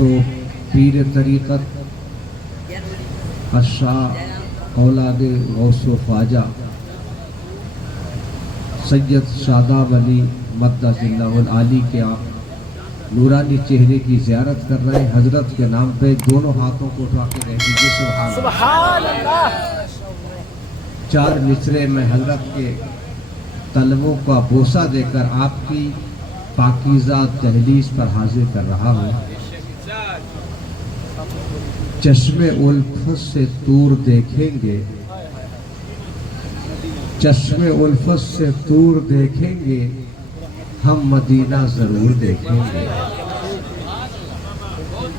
तो पीर तरीक़त अशाह औलाद गौस व ख्वाजा सैयद शादाब अली मद्दसिल्लाहुल आली के आप नूरानी चेहरे की ज़ियारत कर रहे हैं। हजरत के नाम पे दोनों हाथों को उठा के कह दीजिए सुभान अल्लाह। चार मिसरे में हजरत के तलबों का बोसा देकर आपकी पाकीज़ा तहलीस पर हाजिर कर रहा हूँ। चश्मे उल्फत से दूर देखेंगे, चश्मे उल्फत से दूर देखेंगे, हम मदीना जरूर देखेंगे।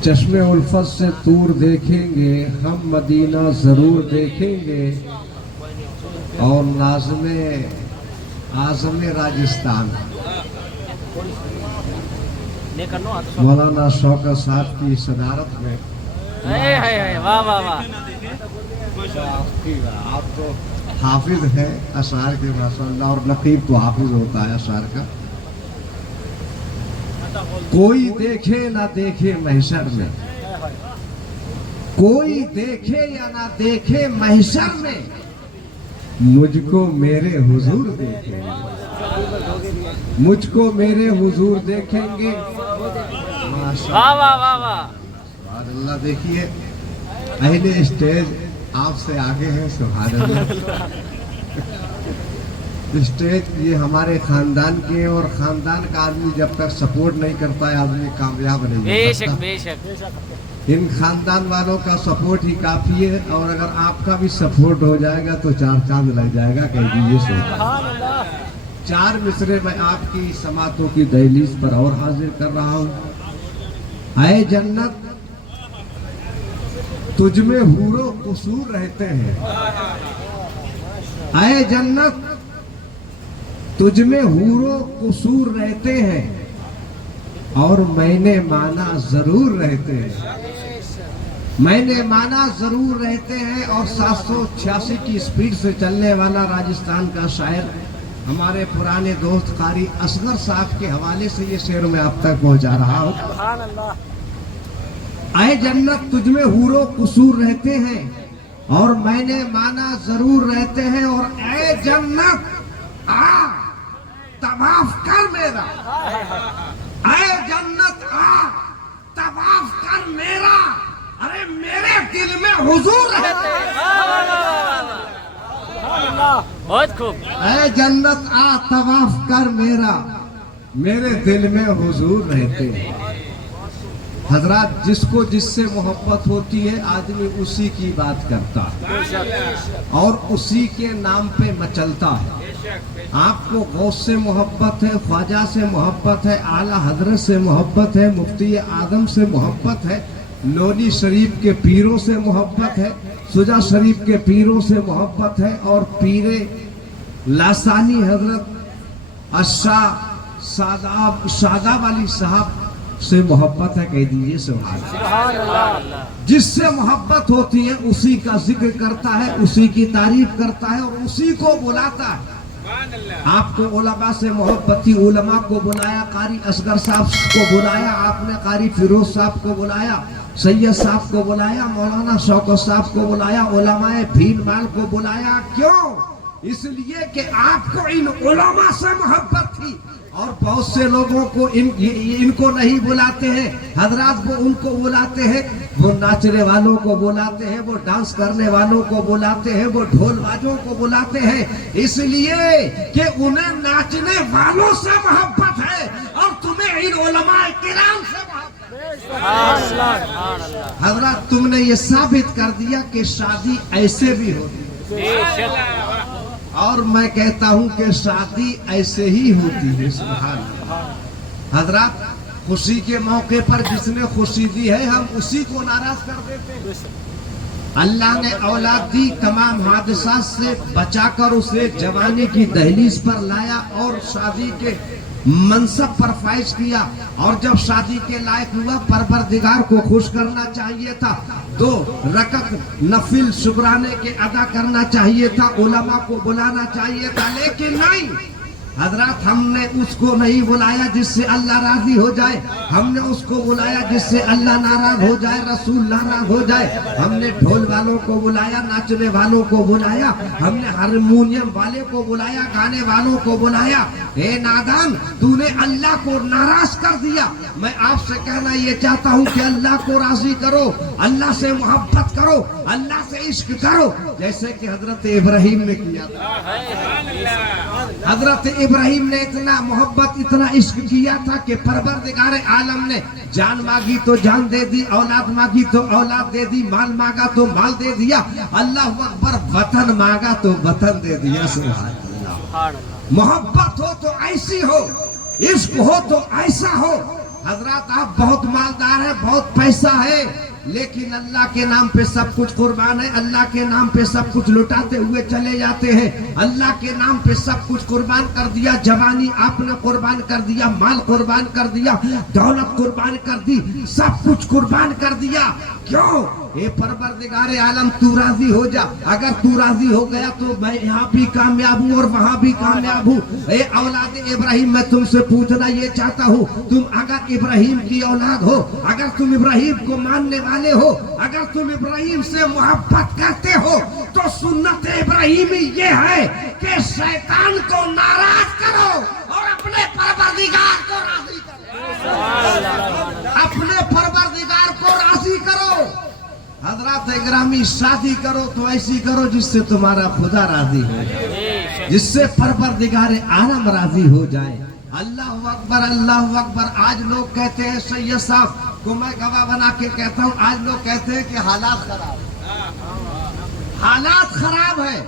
चश्मे उल्फत से दूर देखेंगे, हम मदीना जरूर देखेंगे। और नाज़्मे आज़म राजस्थान मौलाना शौकत साहब की सदारत में वाह वाह वाह। आप तो हाफिज है अशार के माशाअल्लाह, और नकीब तो हाफिज होता है अशार का। कोई देखे ना देखे महशर में, कोई देखे या ना देखे महशर में, मुझको मेरे हुजूर देखेंगे, मुझको मेरे हुजूर देखेंगे। वाह वाह वाह वाह। अल्लाह देखिए अहले स्टेज आपसे आगे है। सुभान अल्लाह। स्टेज ये हमारे खानदान के हैं, और खानदान का आदमी जब तक सपोर्ट नहीं करता है आदमी कामयाब नहीं हो बेशक सकता। बेशक। इन खानदान वालों का सपोर्ट ही काफी है, और अगर आपका भी सपोर्ट हो जाएगा तो चार चांद लग जाएगा। कह दीजिए सुभान अल्लाह। चार मिसरे में आपकी समातों की दहलीज पर और हाजिर कर रहा हूँ। आए जन्नत तुझ में हूरो कसूर रहते हैं, आए जन्नत तुझ में हूरो कसूर रहते हैं, और मैंने माना जरूर रहते हैं, मैंने माना जरूर रहते हैं। और 786 की स्पीड से चलने वाला राजस्थान का शायर हमारे पुराने दोस्त कारी असगर साहब के हवाले से ये शेर मैं आप तक पहुंचा रहा हूँ। आए जन्नत तुझ में हूरो कसूर रहते हैं, और मैंने माना जरूर रहते हैं। और ऐ जन्नत आ तवाफ कर मेरा, ऐ जन्नत आ तवाफ कर मेरा, अरे मेरे दिल में हुजूर रहते हैं। बहुत खूब। ऐ जन्नत आ तवाफ कर मेरा, मेरे दिल में हुजूर रहते हैं। हजरात, जिसको जिससे मोहब्बत होती है आदमी उसी की बात करता है और उसी के नाम पे मचलता है। आपको गौस से मोहब्बत है, ख्वाजा से मोहब्बत है, आला हजरत से मोहब्बत है, मुफ्ती आदम से मोहब्बत है, लोनी शरीफ के पीरों से मोहब्बत है, सुजा शरीफ के पीरों से मोहब्बत है, और पीरे लासानी हजरत अशाह शादाब अली साहब से मोहब्बत है। कह दीजिए सुभान अल्लाह। जिससे मोहब्बत होती है उसी का जिक्र करता है, उसी की तारीफ करता है, और उसी को बुलाता है। आपको उलमा से मोहब्बत थी, उलमा को बुलाया, कारी असगर साहब को बुलाया आपने, कारी फिरोज साहब को बुलाया, सैयद साहब को बुलाया, मौलाना शौकत साहब को बुलाया, उलमाए भील माल को बुलाया। क्यों? इसलिए कि आपको इन उलमा से मोहब्बत थी। और बहुत से लोगों को इनको नहीं बुलाते हैं हजरात, वो उनको बुलाते हैं, वो नाचने वालों को बुलाते हैं, वो डांस करने वालों को बुलाते हैं, वो ढोल बाजों को बुलाते हैं, इसलिए कि उन्हें नाचने वालों से मोहब्बत है, और तुम्हें इन उलमाए किराम से मोहब्बत है। हजरात, तुमने ये साबित कर दिया कि शादी ऐसे भी होती है, और मैं कहता हूं कि शादी ऐसे ही होती है। सुभान अल्लाह। हजरात, खुशी के मौके पर जिसने खुशी दी है हम उसी को नाराज कर देते हैं। अल्लाह ने औलाद दी, तमाम हादसा से बचाकर उसे जवानी की दहलीज पर लाया और शादी के मनसब पर फाइज किया, और जब शादी के लायक हुआ परवरदिगार को खुश करना चाहिए था, 2 रकत नफिल शुक्राने के अदा करना चाहिए था, उलमा को बुलाना चाहिए था, लेकिन नहीं, حضرات ہم نے اس کو نہیں بلایا جس سے اللہ راضی ہو جائے، ہم نے اس کو بلایا جس سے اللہ ناراض ہو جائے، رسول ناراض ہو جائے۔ ہم نے ڈھول والوں کو بلایا، ناچنے والوں کو بلایا، ہم نے ہارمونیم والے کو بلایا، گانے والوں کو بلایا۔ اے نادان، تو نے اللہ کو ناراض کر دیا۔ میں آپ سے کہنا یہ چاہتا ہوں کہ اللہ کو راضی کرو، اللہ سے محبت کرو، اللہ سے عشق کرو، جیسے کہ حضرت ابراہیم نے کیا تھا۔ حضرت ابراہیم نے اتنا محبت، اتنا عشق کیا تھا کہ پروردگار عالم نے جان مانگی تو جان دے دی، اولاد مانگی تو اولاد دے دی، مال مانگا تو مال دے دیا، اللہ اکبر، وطن مانگا تو وطن دے دیا۔ سبحان اللہ۔ محبت ہو تو ایسی ہو، عشق ہو تو ایسا ہو۔ حضرات آپ بہت مالدار ہیں، بہت پیسہ ہے، لیکن اللہ کے نام پہ سب کچھ قربان ہے، اللہ کے نام پہ سب کچھ لٹاتے ہوئے چلے جاتے ہیں، اللہ کے نام پہ سب کچھ قربان کر دیا، جوانی آپ نے قربان کر دیا، مال قربان کر دیا، دولت قربان کر دی، سب کچھ قربان کر دیا۔ کیوں؟ اے پروردگار عالم تو راضی ہو جا، اگر تو راضی ہو گیا تو میں یہاں بھی کامیاب ہوں اور وہاں بھی کامیاب ہوں۔ اے اولاد ابراہیم، میں تم سے پوچھنا یہ چاہتا ہوں، تم اگر ابراہیم کی اولاد ہو، اگر تم ابراہیم کو ماننے والے ہو، اگر تم ابراہیم سے محبت کرتے ہو، تو سنت ابراہیمی یہ ہے کہ شیطان کو ناراض کرو اور اپنے پروردگار کو راضی کرو، اپنے پروردگار کو راضی کرو۔ حضرات گرامی، شادی کرو تو ایسی کرو جس سے تمہارا خدا راضی ہو جائے، جس سے پروردگار عالم راضی ہو جائے۔ اللہ اکبر، اللہ اکبر۔ آج لوگ کہتے ہیں، سید صاحب کو میں گواہ بنا کے کہتا ہوں، آج لوگ کہتے ہیں کہ حالات خراب، حالات خراب ہے۔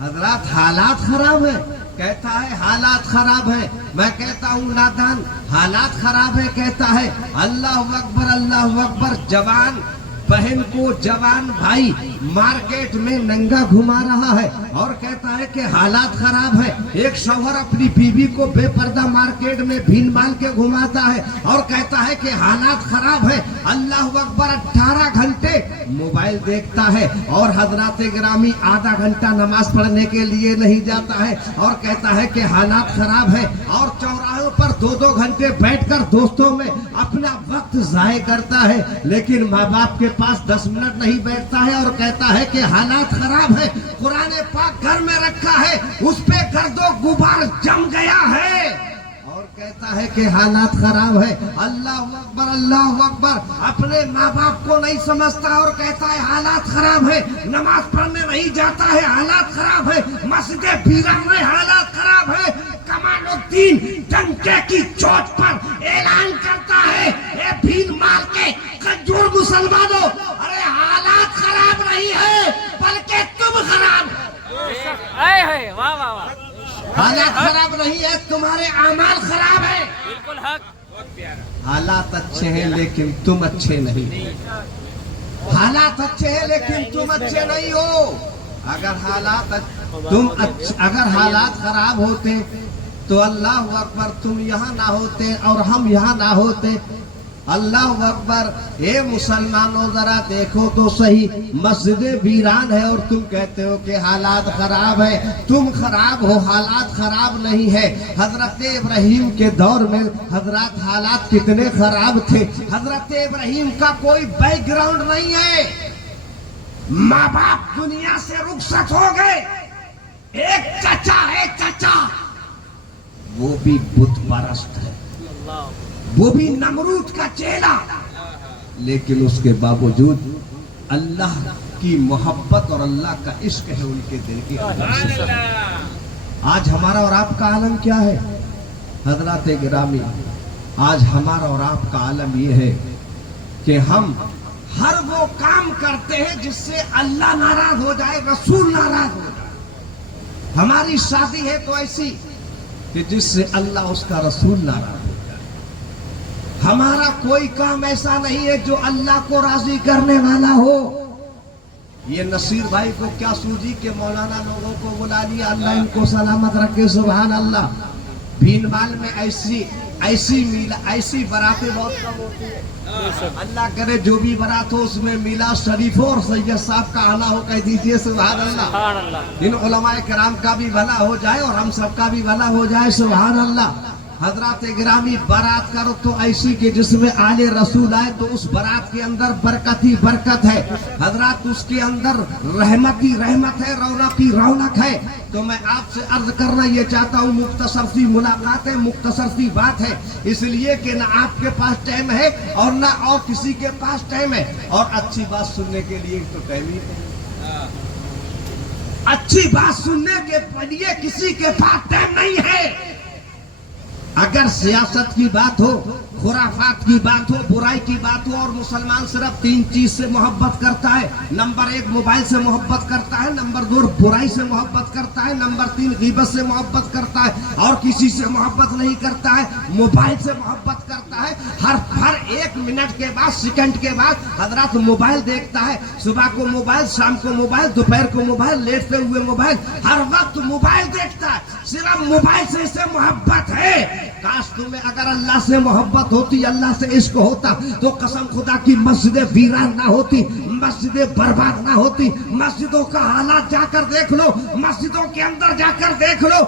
حضرات حالات خراب ہے، کہتا ہے حالات خراب ہے، میں کہتا ہوں نادان، حالات خراب ہے کہتا ہے۔ اللہ اکبر، اللہ اکبر۔ جوان بہن کو جوان بھائی مارکیٹ میں ننگا گھما رہا ہے اور کہتا ہے کہ حالات خراب ہے۔ ایک شوہر اپنی بیوی کو بے پردہ مارکیٹ میں بھین مال کے گھماتا ہے اور کہتا ہے کہ حالات خراب ہے۔ اللہ اکبر۔ 18 گھنٹے موبائل دیکھتا ہے اور حضرات گرامی آدھا گھنٹہ نماز پڑھنے کے لیے نہیں جاتا ہے اور کہتا ہے کہ حالات خراب ہے، اور چوراہوں پر 2-2 گھنٹے بیٹھ کر دوستوں میں اپنا وقت ضائع کرتا ہے، لیکن ماں باپ کے پاس 10 منٹ نہیں بیٹھتا ہے اور کہتا ہے کہ حالات خراب ہے۔ قرآن پاک گھر میں رکھا ہے، اس پہ گرد و غبار جم گیا ہے اور کہتا ہے کہ حالات خراب ہے۔ اللہ اکبر، اللہ اکبر۔ اپنے ماں باپ کو نہیں سمجھتا اور کہتا ہے حالات خراب ہے، نماز پڑھنے نہیں جاتا ہے، حالات خراب ہے، مسجد ویران میں حالات خراب ہے۔ کمال الدین ڈنکے کی چوٹ پر اعلان کرتا ہے، اے بھین مال کے کنجور مسلمانوں، ارے حالات خراب نہیں ہے بلکہ تم خراب واہ واہ واہ، حالات خراب نہیں ہے، تمہارے اعمال خراب ہیں۔ بالکل حق۔ حالات اچھے ہیں لیکن تم اچھے نہیں، حالات اچھے ہیں لیکن تم اچھے نہیں ہو۔ اگر حالات خراب ہوتے تو اللہ اکبر تم یہاں نہ ہوتے اور ہم یہاں نہ ہوتے۔ اللہ اکبر۔ اے مسلمانوں ذرا دیکھو تو صحیح، مسجد ویران ہے اور تم کہتے ہو کہ حالات خراب ہے۔ تم خراب ہو، حالات خراب نہیں ہے۔ حضرت ابراہیم کے دور میں حضرات حالات کتنے خراب تھے۔ حضرت ابراہیم کا کوئی بیک گراؤنڈ نہیں ہے، ماں باپ دنیا سے رخصت ہو گئے، ایک چچا ہے، چچا وہ بھی بت پرست ہے، وہ بھی نمرود کا چیلا، لیکن اس کے باوجود اللہ کی محبت اور اللہ کا عشق ہے ان کے دل کے اندر۔ آج ہمارا اور آپ کا عالم کیا ہے حضرات گرامی؟ آج ہمارا اور آپ کا عالم یہ ہے کہ ہم ہر وہ کام کرتے ہیں جس سے اللہ ناراض ہو جائے، رسول ناراض ہو جائے۔ ہماری شادی ہے تو ایسی کہ جس سے اللہ اس کا رسول ناراض ہو جائے۔ ہمارا کوئی کام ایسا نہیں ہے جو اللہ کو راضی کرنے والا ہو۔ یہ نصیر بھائی کو کیا سوجی کہ مولانا لوگوں کو بلا لیا، اللہ ان کو سلامت رکھے، سبحان اللہ۔ بھین مال میں ऐसी बारातें बहुत कम होती है। अल्लाह करे जो भी बारात हो उसमें मिला शरीफों और सैयद साहब का आना हो, कह दीजिए सुभान अल्लाह। सुभान अल्लाह। इन उलमाए कराम का भी भला हो जाए और हम सबका भी भला हो जाए, सुभान अल्लाह। हजरत गिरामी बारात करो तो ऐसी कि जिसमें आले रसूल आए तो उस बारात के अंदर बरकत ही बरकत है हजरत, उसके अंदर रहमत ही रहमत है, रौनक ही रौनक है। तो मैं आपसे अर्ज करना ये चाहता हूँ, मुख्तसर सी मुलाकात है, मुख्तसर सी बात है, इसलिए कि ना आपके पास टाइम है और ना और किसी के पास टाइम है, और अच्छी बात सुनने के लिए तो टाइम ही नहीं। अच्छी बात सुनने के लिए किसी के पास टाइम नहीं है। अगर सियासत की बात हो, खुराफात की बात हो, बुराई की बात हो, और मुसलमान सिर्फ 3 चीज से मोहब्बत करता है। नंबर 1 मोबाइल से मोहब्बत करता है, नंबर 2 बुराई से मोहब्बत करता है, नंबर 3 गीबत से मोहब्बत करता है, और किसी से मोहब्बत नहीं करता है, मोबाइल से मोहब्बत करता है। हर 1 मिनट के बाद, सेकंड के बाद हजरत मोबाइल देखता है। सुबह को मोबाइल, शाम को मोबाइल, दोपहर को मोबाइल, लेटते हुए मोबाइल, हर वक्त मोबाइल देखता है। सिर्फ मोबाइल से इसे मोहब्बत है। काश तुम्हें अगर अल्लाह से मोहब्बत होती, अल्लाह से इश्क होता, तो कसम खुदा की मस्जिदें वीरान ना होती, मस्जिदें बर्बाद ना होती। मस्जिदों का हालात जाकर देख लो, मस्जिदों के अंदर जाकर देख लो,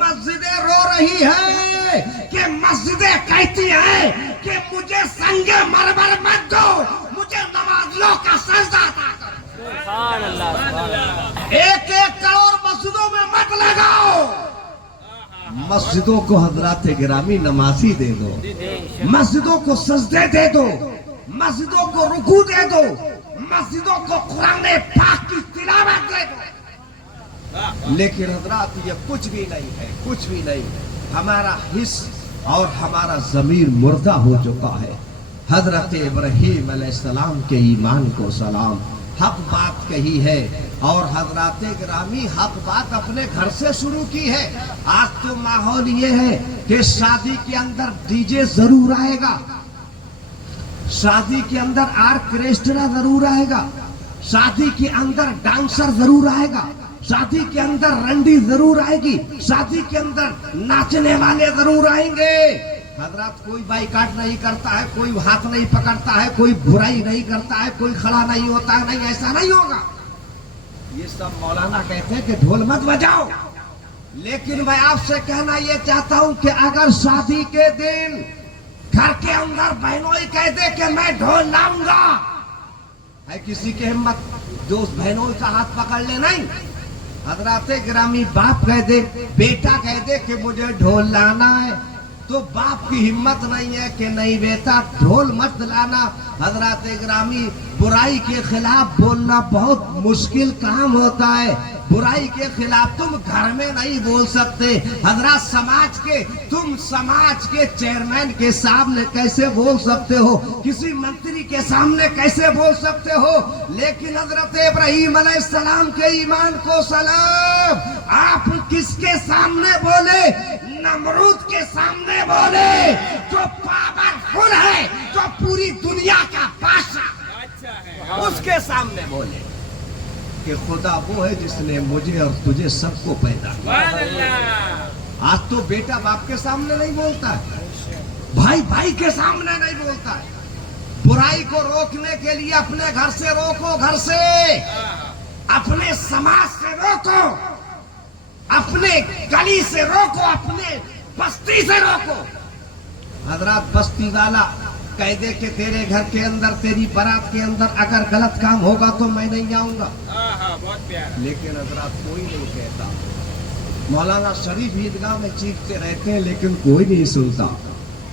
मस्जिदें रो रही है कि मस्जिदें कहती हैं कि मुझे संगे मरमर मत दो, मुझे नमाजियों का सजदा अता करो। सुभान अल्लाह, सुभान अल्लाह। 1-1 करोड़ मस्जिदों में मत लगाओ। मस्जिदों को हजरत गिरामी नमाजी दे दो, मस्जिदों को सजदे दे दो, मस्जिदों को रुकू दे दो, मस्जिदों को कुरान पाक की तिलावत दे दो। लेकिन हजरत ये कुछ भी नहीं है, कुछ भी नहीं है। हमारा हिस्स और हमारा ज़मीर मुर्दा हो चुका है। हजरत इब्राहीम अलैहिस्सलाम के ईमान को सलाम। हक बात कही है और हजरत गिरामी हक बात अपने घर से शुरू की है। आज तो माहौल ये है कि शादी के अंदर डीजे जरूर आएगा, शादी के अंदर आर्केस्ट्रा जरूर आएगा, शादी के अंदर डांसर जरूर आएगा, शादी के अंदर रंडी जरूर आएगी, शादी के अंदर नाचने वाले जरूर आएंगे। हजरत कोई बाइकाट नहीं करता है, कोई हाथ नहीं पकड़ता है, कोई बुराई नहीं करता है, कोई खड़ा नहीं होता है, नहीं ऐसा नहीं होगा। ये सब मौलाना कहते हैं कि ढोल मत बजाओ, लेकिन मैं आपसे कहना ये चाहता हूं कि अगर शादी के दिन घर के अंदर बहनों ही कह दे कि मैं ढोल लाऊंगा, है किसी की हिम्मत दोस्त बहनों का हाथ पकड़ ले? नहीं। हजरत गिरामी बाप कह दे, बेटा कह दे कि मुझे ढोल लाना है, तो बाप की हिम्मत नहीं है कि नहीं बेटा ढोल मत लाना। हजरत गिरामी बुराई के खिलाफ बोलना बहुत मुश्किल काम होता है। बुराई के खिलाफ तुम घर में नहीं बोल सकते। हजरत तुम समाज के चेयरमैन के सामने कैसे बोल सकते हो, किसी मंत्री के सामने कैसे बोल सकते हो, लेकिन हजरत इब्राहीम अलैहिस्सलाम के ईमान को सलाम। आप किसके सामने बोले? नमरूद के सामने बोले, जो पावरफुल है, जो पूरी दुनिया का बादशाह, उसके सामने बोले कि खुदा वो है जिसने मुझे और तुझे सबको पैदा किया। आज तो बेटा बाप के सामने नहीं बोलता है, भाई भाई के सामने नहीं बोलता है। बुराई को रोकने के लिए अपने घर से रोको, घर से, अपने समाज से रोको, अपने गली से रोको, अपने बस्ती से रोको। हजरत बस्ती वाला कह दे कि तेरे घर के अंदर, तेरी बारात के अंदर अगर गलत काम होगा तो मैं नहीं आऊंगा, लेकिन हजरत कोई नहीं कहता। मौलाना शरीफ ईदगाह में चीखते रहते हैं लेकिन कोई नहीं सुनता।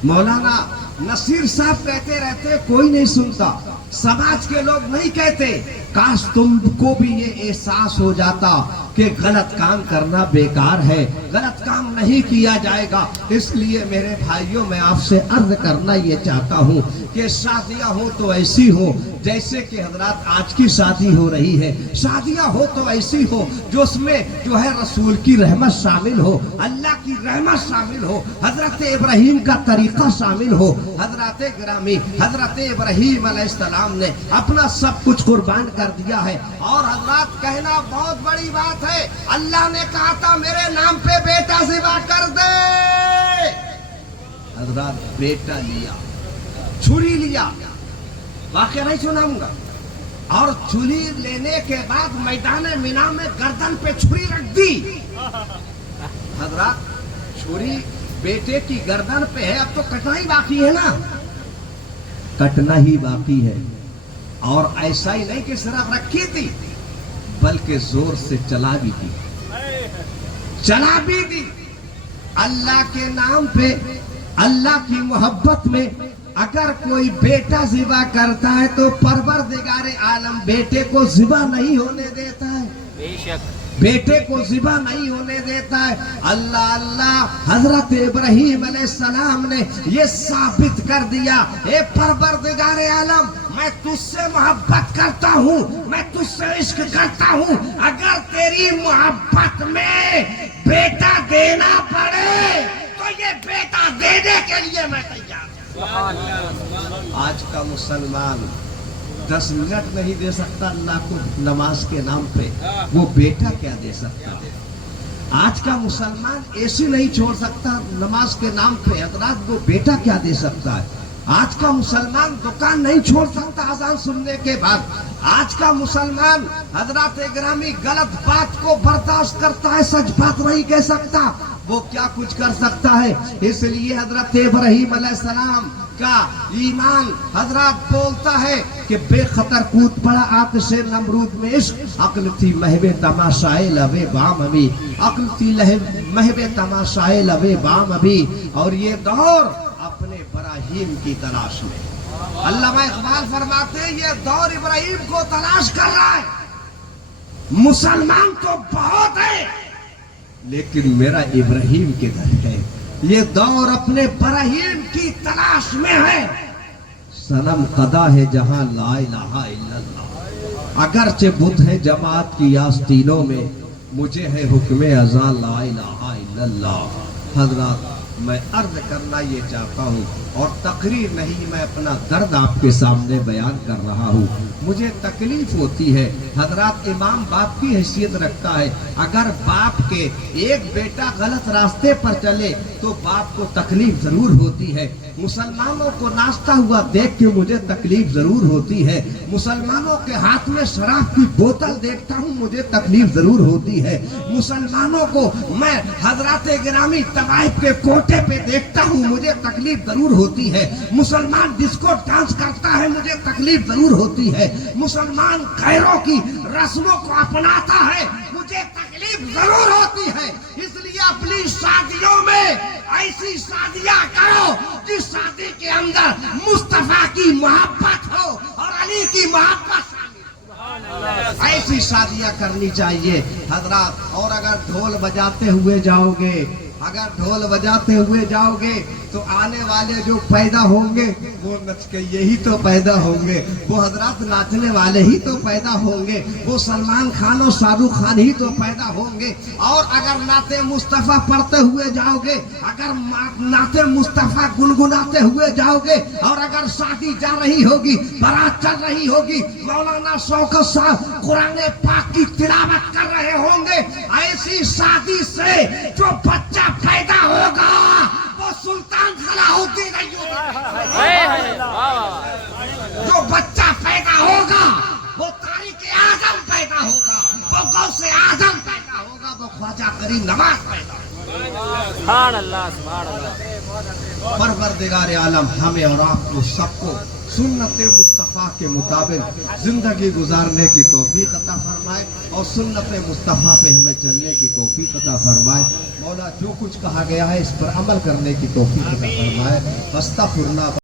मौलाना नसीर साहब कहते रहते हैं, कोई नहीं सुनता। समाज के लोग नहीं कहते। काश तुमको भी ये एहसास हो जाता कि गलत काम करना बेकार है, गलत काम नहीं किया जाएगा। इसलिए मेरे भाइयों, मैं आपसे अर्ज करना ये चाहता हूँ कि शादियाँ हो तो ऐसी हो जैसे कि हजरत आज की शादी हो रही है। शादियाँ हो तो ऐसी हो जो उसमें जो है रसूल की रहमत शामिल हो, अल्लाह की रहमत शामिल हो, हजरत इब्राहीम का तरीका शामिल हो। हजरत गिरामी हजरत इब्राहीम अलैहिस्सलाम ने अपना सब कुछ कुर्बान कर दिया है। और हजरत कहना बहुत बड़ी बात है, अल्लाह ने कहा था मेरे नाम पे बेटा ज़िबा कर दे। हजरत बेटा लिया, छुरी लिया, वाकया नहीं सुनाऊंगा, और छुरी लेने के बाद मैदान मीना में गर्दन पे छुरी रख दी। हजरत छुरी बेटे की गर्दन पे है, अब तो कटना ही बाकी है ना, कटना ही बाकी है। और ऐसा ही नहीं कि सिर्फ रखी थी, बल्कि जोर से चला भी दी, चला भी दी। अल्लाह के नाम पे, अल्लाह की मोहब्बत में अगर कोई बेटा ज़िबा करता है तो परवरदिगार आलम बेटे को ज़िबा नहीं होने देता है, बेशक बेटे को ज़िबा नहीं होने देता है। अल्लाह अल्लाह हजरत इब्राहीम अलैहिस्सलाम ने ये साबित कर दिया, ए परवरदिगार आलम मैं तुझसे मोहब्बत करता हूँ, मैं तुझसे इश्क करता हूँ, अगर तेरी मोहब्बत में बेटा देना पड़े तो ये बेटा देने के लिए मैं तैयार हूँ। आज का मुसलमान 10 मिनट नहीं दे सकता अल्लाह को नमाज के नाम पे, वो बेटा क्या दे सकता है। आज का मुसलमान ऐसी नहीं छोड़ सकता नमाज के नाम पे, हजरात वो बेटा क्या दे सकता है। आज का मुसलमान दुकान नहीं छोड़ सकता अजान सुनने के बाद। आज का मुसलमान हजरात इकरामी गलत बात को बर्दाश्त करता है, सच बात नहीं कह सकता, वो क्या कुछ कर सकता है। इसलिए हजरत इब्राहीम अलैहिस्सलाम का ईमान हजरत बोलता है कि बेखतर कूद पड़ा आतिशे नमरूद में इश्क, अक्ल थी महबे तमाशाए लबे बाम अभी, अक्ल थी महबे तमाशाए लबे बाम अभी। और ये दौर अपने इब्राहीम की तलाश में, अल्लामा इकबाल फरमाते हैं ये दौर इब्राहीम को तलाश कर रहा है। मुसलमान तो बहुत है लेकिन मेरा इब्राहीम किधर है, ये दौर अपने इब्राहीम की तलाश में है। सनम कदा है जहां ला इलाहा इल्लल्लाह, अगरचे बुत है जमात की आस्तीनों में, मुझे है हुक्म अज़ां ला इलाहा इल्लल्लाह। हजरत मैं अर्ज करना ये चाहता हूँ और तकरीर नहीं, मैं अपना दर्द आपके सामने बयान कर रहा हूँ। मुझे तकलीफ होती है हजरत, इमाम बाप की हैसियत रखता है, अगर बाप के एक बेटा गलत रास्ते पर चले तो बाप को तकलीफ जरूर होती है। मुसलमानों को नाचता हुआ देख के मुझे तकलीफ जरूर होती है, मुसलमानों के हाथ में शराब की बोतल देखता हूँ मुझे तकलीफ जरूर होती है, मुसलमानों को मैं हजरत गिरामी तवाइफ के कोटे पे देखता हूँ मुझे तकलीफ जरूर होती है, मुसलमान डिस्को डांस करता है मुझे तकलीफ जरूर होती है, मुसलमान गैरों की रस्मों को अपनाता है मुझे तकलीफ जरूर होती है। इसलिए अपनी शादियों में ऐसी शादियां करो जिस शादी के अंदर मुस्तफा की मोहब्बत हो और अली की मोहब्बत, ऐसी शादियां करनी चाहिए हजरत। और अगर ढोल बजाते हुए जाओगे, अगर ढोल बजाते हुए जाओगे तो आने वाले जो पैदा होंगे वो नच के यही तो पैदा होंगे, वो हजरत नाचने वाले ही तो पैदा होंगे, वो सलमान खान और शाहरुख खान ही तो पैदा होंगे। और अगर नाते मुस्तफा पढ़ते हुए जाओगे, अगर नाते मुस्तफा गुनगुनाते हुए जाओगे, और अगर शादी जा रही होगी, बारात चल रही होगी, मौलाना शौकत साहब कुरान पाक की तिलावत कर रहे होंगे, ऐसी शादी से जो बच्चा पैदा होगा वो सुल्तान सलाहुद्दीन अय्यूबी, जो बच्चा पैदा होगा वो तारिक आजम पैदा होगा, वो गौसे आजम पैदा होगा, वो ख्वाजा करीम नवाज पैदा होगा। सुभान अल्लाह, सुभान अल्लाह। परवरदिगार आलम हमें और आपको सबको सुन्नत मुस्तफ़ा के मुताबिक जिंदगी गुजारने की तौफीक अता फरमाए और सुन्नत मुस्तफ़ा पे हमें चलने की तौफीक अता फरमाए। मौला जो कुछ कहा गया है इस पर अमल करने की तौफीक अता फरमाए। अस्तगफिरुल्लाह।